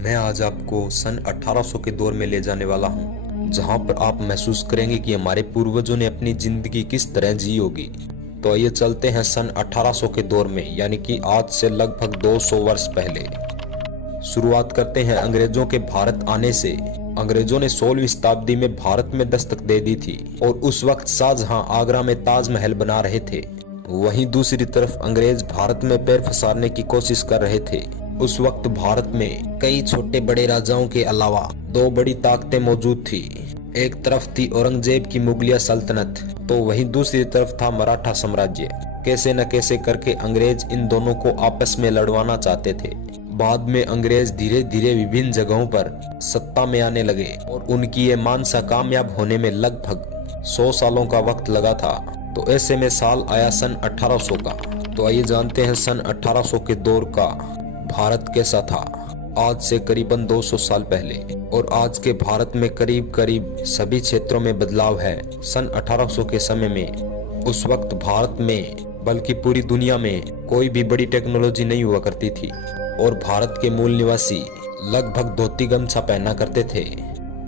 मैं आज आपको सन 1800 के दौर में ले जाने वाला हूँ, जहाँ पर आप महसूस करेंगे कि हमारे पूर्वजों ने अपनी जिंदगी किस तरह जी होगी। तो आइए चलते हैं सन 1800 के दौर में, यानी कि आज से लगभग 200 वर्ष पहले। शुरुआत करते हैं अंग्रेजों के भारत आने से। अंग्रेजों ने 16वीं शताब्दी में भारत में दस्तक दे दी थी और उस वक्त शाहजहां आगरा में ताजमहल बना रहे थे। वहीं दूसरी तरफ अंग्रेज भारत में पैर फंसाने की कोशिश कर रहे थे। उस वक्त भारत में कई छोटे बड़े राजाओं के अलावा दो बड़ी ताकतें मौजूद थी। एक तरफ थी औरंगजेब की मुगलिया सल्तनत, तो वहीं दूसरी तरफ था मराठा साम्राज्य। कैसे न कैसे करके अंग्रेज इन दोनों को आपस में लड़वाना चाहते थे। बाद में अंग्रेज धीरे धीरे विभिन्न जगहों पर सत्ता में आने लगे और उनकी ये मानसा कामयाब होने में लगभग 100 सालों का वक्त लगा था। तो ऐसे में साल आया सन 1800 का। तो आइए जानते हैं सन 1800 के दौर का भारत कैसा था आज से करीबन 200 साल पहले। और आज के भारत में करीब करीब सभी क्षेत्रों में बदलाव है। सन 1800 के समय में उस वक्त भारत में बल्कि पूरी दुनिया में कोई भी बड़ी टेक्नोलॉजी नहीं हुआ करती थी और भारत के मूल निवासी लगभग धोती गमछा पहना करते थे।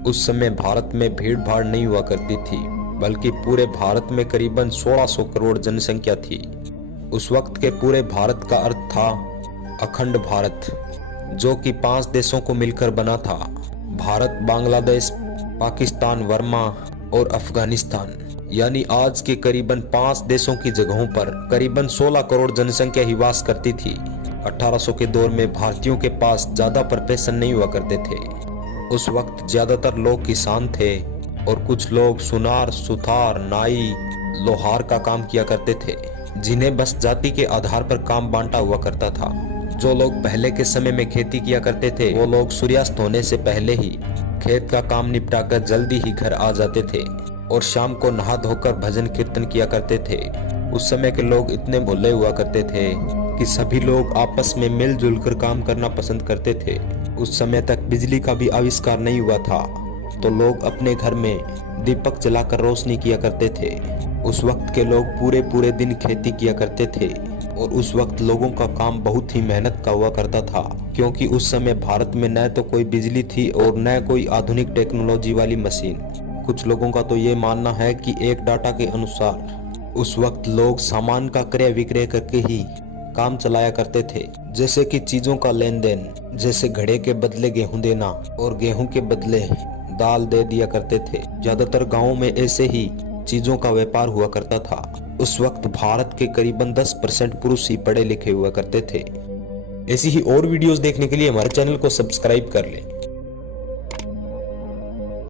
उस समय भारत में भीड़ भाड़ नहीं हुआ करती थी, बल्कि पूरे भारत में करीबन 1600 करोड़ जनसंख्या थी। उस वक्त के पूरे भारत का अर्थ था अखंड भारत, जो कि 5 देशों को मिलकर बना था। भारत, बांग्लादेश, पाकिस्तान, वर्मा और अफगानिस्तान, यानी आज के करीबन 5 देशों की जगहों पर करीबन 16 करोड़ जनसंख्या ही वास करती थी। 1800 के दौर में भारतीयों के पास ज्यादा प्रोफेशन नहीं हुआ करते थे। उस वक्त ज्यादातर लोग किसान थे और कुछ लोग सुनार, सुथार, नाई, लोहार का काम किया करते थे, जिन्हें बस जाति के आधार पर काम बांटा हुआ करता था। जो लोग पहले के समय में खेती किया करते थे, वो लोग सूर्यास्त होने से पहले ही खेत का काम निपटाकर जल्दी ही घर आ जाते थे और शाम को नहा धोकर भजन कीर्तन किया करते थे। उस समय के लोग इतने भोले हुआ करते थे कि सभी लोग आपस में मिलजुल कर काम करना पसंद करते थे। उस समय तक बिजली का भी आविष्कार नहीं हुआ था, तो लोग अपने घर में दीपक जलाकर रोशनी किया करते थे। उस वक्त के लोग पूरे पूरे दिन खेती किया करते थे और उस वक्त लोगों का काम बहुत ही मेहनत का हुआ करता था, क्योंकि उस समय भारत में न तो कोई बिजली थी और न कोई आधुनिक टेक्नोलॉजी वाली मशीन। कुछ लोगों का तो ये मानना है कि एक डाटा के अनुसार उस वक्त लोग सामान का क्रय विक्रय करके ही काम चलाया करते थे, जैसे कि चीजों का लेन देन, जैसे घड़े के बदले गेहूं देना और गेहूं के बदले दाल दे दिया करते थे। ज्यादातर गाँवों में ऐसे ही चीजों का व्यापार हुआ करता था। उस वक्त भारत के करीबन 10% पुरुष ही पढ़े लिखे हुआ करते थे। ऐसी ही और वीडियोस देखने के लिए हमारे चैनल को सब्सक्राइब कर लें।